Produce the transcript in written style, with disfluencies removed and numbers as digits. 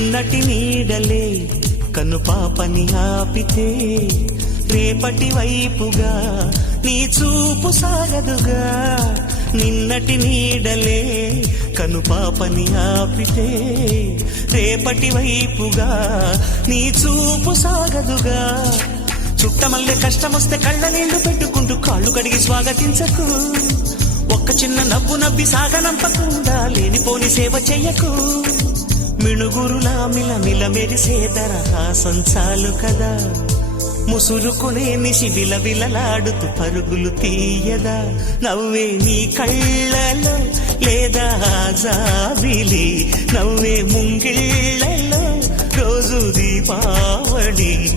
నటి నీడలే కను పాపని ఆపితే రేపటి వైపుగా నీ చూపు సాగదుగా. నిన్నటి నీడలే కను పాపని ఆపితే రేపటి వైపుగా నీ చూపు సాగదుగా. చుట్టమల్లే కష్టమొస్తే కళ్ళ నీళ్లు పెట్టుకుంటూ కాళ్ళు కడిగి స్వాగతించకు. ఒక్క చిన్న నవ్వు నవ్వి సాగనంపకుండా లేనిపోని సేవ చెయ్యకు. మిణుగురులా మిలమిల మెరిసే దరహాసం చాలు కదా. ముసురుకునే నిశి విలవిలలాడుతూ పరుగులు తీయదా. నవ్వే నీ కళ్ళలో లేదా జాబిలి, నవ్వే ముంగిళ్ళలో రోజు దీపావళి.